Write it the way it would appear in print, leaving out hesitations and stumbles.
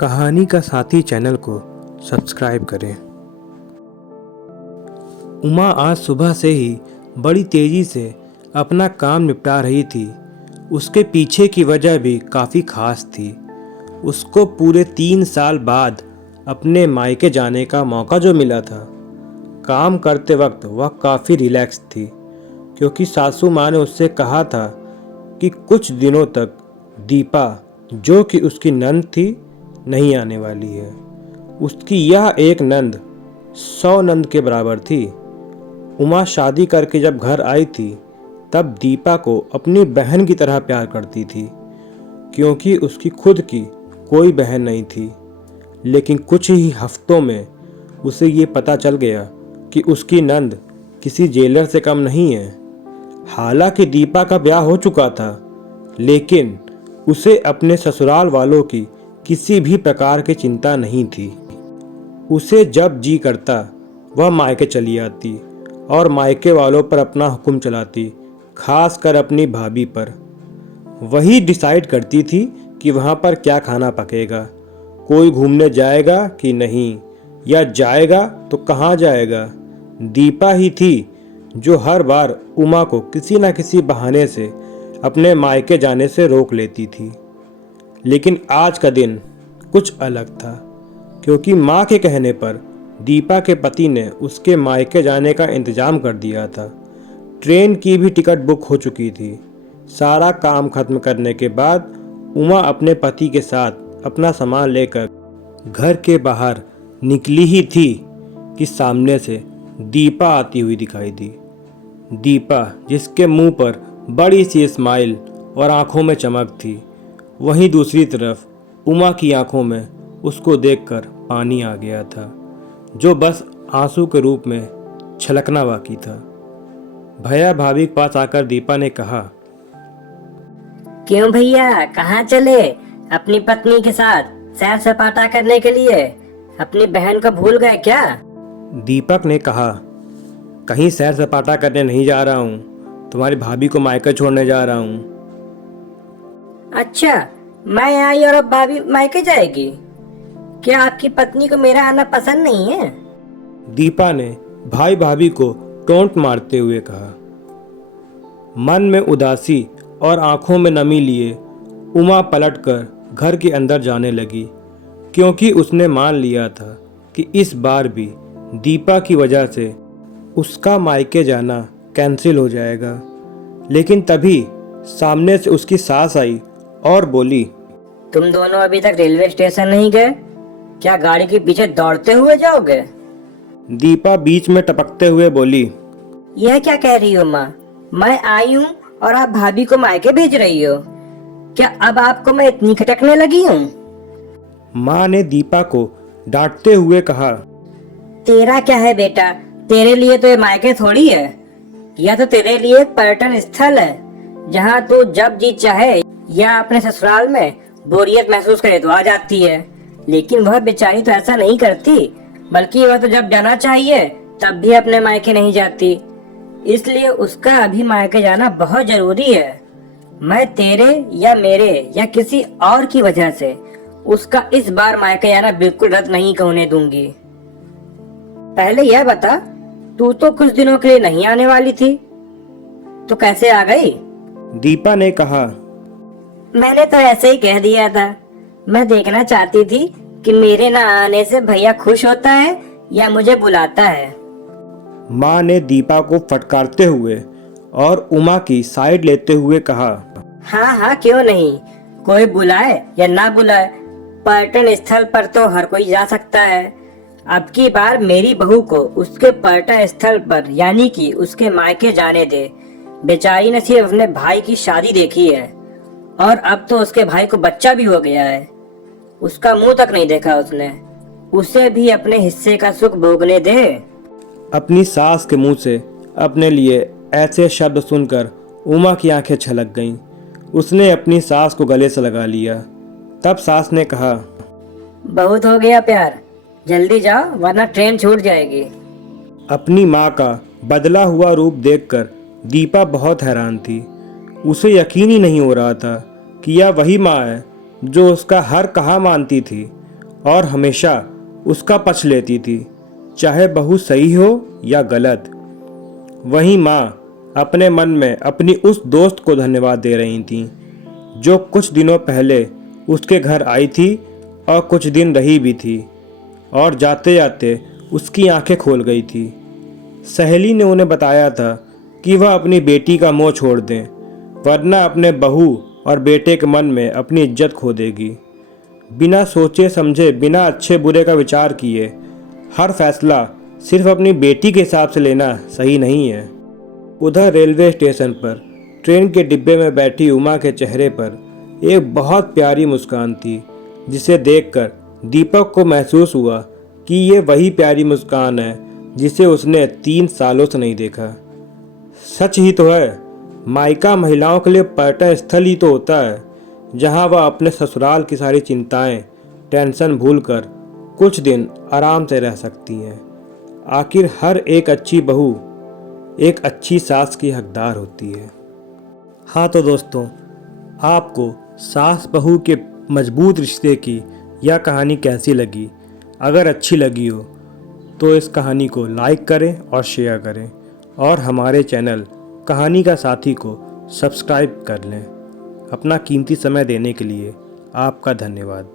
कहानी का साथी चैनल को सब्सक्राइब करें। उमा आज सुबह से ही बड़ी तेज़ी से अपना काम निपटा रही थी। उसके पीछे की वजह भी काफ़ी खास थी। उसको पूरे 3 साल बाद अपने मायके जाने का मौका जो मिला था। काम करते वक्त वह काफ़ी रिलैक्स थी, क्योंकि सासू माँ ने उससे कहा था कि कुछ दिनों तक दीपा, जो कि उसकी नंद थी, नहीं आने वाली है। उसकी यह एक नंद 100 नंद के बराबर थी। उमा शादी करके जब घर आई थी, तब दीपा को अपनी बहन की तरह प्यार करती थी, क्योंकि उसकी खुद की कोई बहन नहीं थी। लेकिन कुछ ही हफ्तों में उसे ये पता चल गया कि उसकी नंद किसी जेलर से कम नहीं है। हालांकि दीपा का ब्याह हो चुका था, लेकिन उसे अपने ससुराल वालों की किसी भी प्रकार की चिंता नहीं थी। उसे जब जी करता वह मायके चली आती और मायके वालों पर अपना हुक्म चलाती, खासकर अपनी भाभी पर। वही डिसाइड करती थी कि वहाँ पर क्या खाना पकेगा, कोई घूमने जाएगा कि नहीं, या जाएगा तो कहाँ जाएगा। दीपा ही थी जो हर बार उमा को किसी न किसी बहाने से अपने मायके जाने से रोक लेती थी। लेकिन आज का दिन कुछ अलग था, क्योंकि माँ के कहने पर दीपा के पति ने उसके मायके जाने का इंतजाम कर दिया था। ट्रेन की भी टिकट बुक हो चुकी थी। सारा काम खत्म करने के बाद उमा अपने पति के साथ अपना सामान लेकर घर के बाहर निकली ही थी कि सामने से दीपा आती हुई दिखाई दी। दीपा, जिसके मुंह पर बड़ी सी स्माइल और आंखों में चमक थी। वहीं दूसरी तरफ उमा की आंखों में उसको देखकर पानी आ गया था, जो बस आंसू के रूप में छलकना बाकी था। भैया भाभी के पास आकर दीपा ने कहा, क्यों भैया, कहाँ चले? अपनी पत्नी के साथ सैर सपाटा करने के लिए अपनी बहन को भूल गए क्या? दीपक ने कहा, कहीं सैर सपाटा करने नहीं जा रहा हूँ, तुम्हारी भाभी को मायके छोड़ने जा रहा हूँ। अच्छा, मैं आई और अब भाभी मायके जाएगी? क्या आपकी पत्नी को मेरा आना पसंद नहीं है? दीपा ने भाई भाभी को टोंट मारते हुए कहा। मन में उदासी और आंखों में नमी लिए उमा पलटकर घर के अंदर जाने लगी, क्योंकि उसने मान लिया था कि इस बार भी दीपा की वजह से उसका मायके जाना कैंसिल हो जाएगा। लेकिन तभी सामने से उसकी सास आई और बोली, तुम दोनों अभी तक रेलवे स्टेशन नहीं गए? क्या गाड़ी के पीछे दौड़ते हुए जाओगे? दीपा बीच में टपकते हुए बोली, यह क्या कह रही हो माँ? मैं आई हूँ और आप भाभी को मायके भेज रही हो? क्या अब आपको मैं इतनी खटकने लगी हूँ? माँ ने दीपा को डांटते हुए कहा, तेरा क्या है बेटा, तेरे लिए तो ये मायके थोड़ी है। यह तो तेरे लिए एक पर्यटन स्थल है, जहाँ तू जब जी चाहे या अपने ससुराल में बोरियत महसूस करे तो आ जाती है। लेकिन वह बेचारी तो ऐसा नहीं करती, बल्कि वह तो जब जाना चाहिए तब भी अपने मायके नहीं जाती। इसलिए उसका अभी मायके जाना बहुत जरूरी है। मैं तेरे या मेरे या किसी और की वजह से उसका इस बार मायके जाना बिल्कुल रद्द नहीं होने दूंगी। पहले यह बता, तू तो कुछ दिनों के लिए नहीं आने वाली थी, तो कैसे आ गई? दीपा ने कहा, मैंने तो ऐसे ही कह दिया था। मैं देखना चाहती थी कि मेरे न आने से भैया खुश होता है या मुझे बुलाता है। माँ ने दीपा को फटकारते हुए और उमा की साइड लेते हुए कहा, हाँ हाँ, क्यों नहीं, कोई बुलाए या ना बुलाए, पर्यटन स्थल पर तो हर कोई जा सकता है। अब की बार मेरी बहू को उसके पर्यटन स्थल पर, यानी कि उसके मायके जाने दे। बेचारी ने सिर्फ अपने भाई की शादी देखी है और अब तो उसके भाई को बच्चा भी हो गया है। उसका मुंह तक नहीं देखा उसने। उसे भी अपने हिस्से का सुख भोगने दे। अपनी सास के मुंह से अपने लिए ऐसे शब्द सुनकर उमा की आंखें छलक गईं। उसने अपनी सास को गले से लगा लिया। तब सास ने कहा, बहुत हो गया प्यार, जल्दी जाओ वरना ट्रेन छूट जाएगी। अपनी माँ का बदला हुआ रूप देखकर दीपा बहुत हैरान थी। उसे यकीन ही नहीं हो रहा था कि यह वही माँ है जो उसका हर कहा मानती थी। और हमेशा उसका पक्ष लेती थी, चाहे बहू सही हो या गलत। वहीं माँ अपने मन में अपनी उस दोस्त को धन्यवाद दे रही थी जो कुछ दिनों पहले उसके घर आई थी और कुछ दिन रही भी थी और जाते जाते उसकी आंखें खोल गई थी। सहेली ने उन्हें बताया था कि वह अपनी बेटी का मोह छोड़ दें, वरना अपने बहू और बेटे के मन में अपनी इज्जत खो देगी। बिना सोचे समझे, बिना अच्छे बुरे का विचार किए हर फैसला सिर्फ अपनी बेटी के हिसाब से लेना सही नहीं है। उधर रेलवे स्टेशन पर ट्रेन के डिब्बे में बैठी उमा के चेहरे पर एक बहुत प्यारी मुस्कान थी, जिसे देखकर दीपक को महसूस हुआ कि ये वही प्यारी मुस्कान है जिसे उसने 3 सालों से नहीं देखा। सच ही तो है, मायका महिलाओं के लिए पर्यटन स्थल ही तो होता है जहां वह अपने ससुराल की सारी चिंताएं, टेंशन भूलकर कुछ दिन आराम से रह सकती हैं। आखिर हर एक अच्छी बहू एक अच्छी सास की हकदार होती है। हाँ तो दोस्तों, आपको सास बहू के मजबूत रिश्ते की यह कहानी कैसी लगी? अगर अच्छी लगी हो तो इस कहानी को लाइक करें और शेयर करें और हमारे चैनल कहानी का साथी को सब्सक्राइब कर लें। अपना कीमती समय देने के लिए आपका धन्यवाद।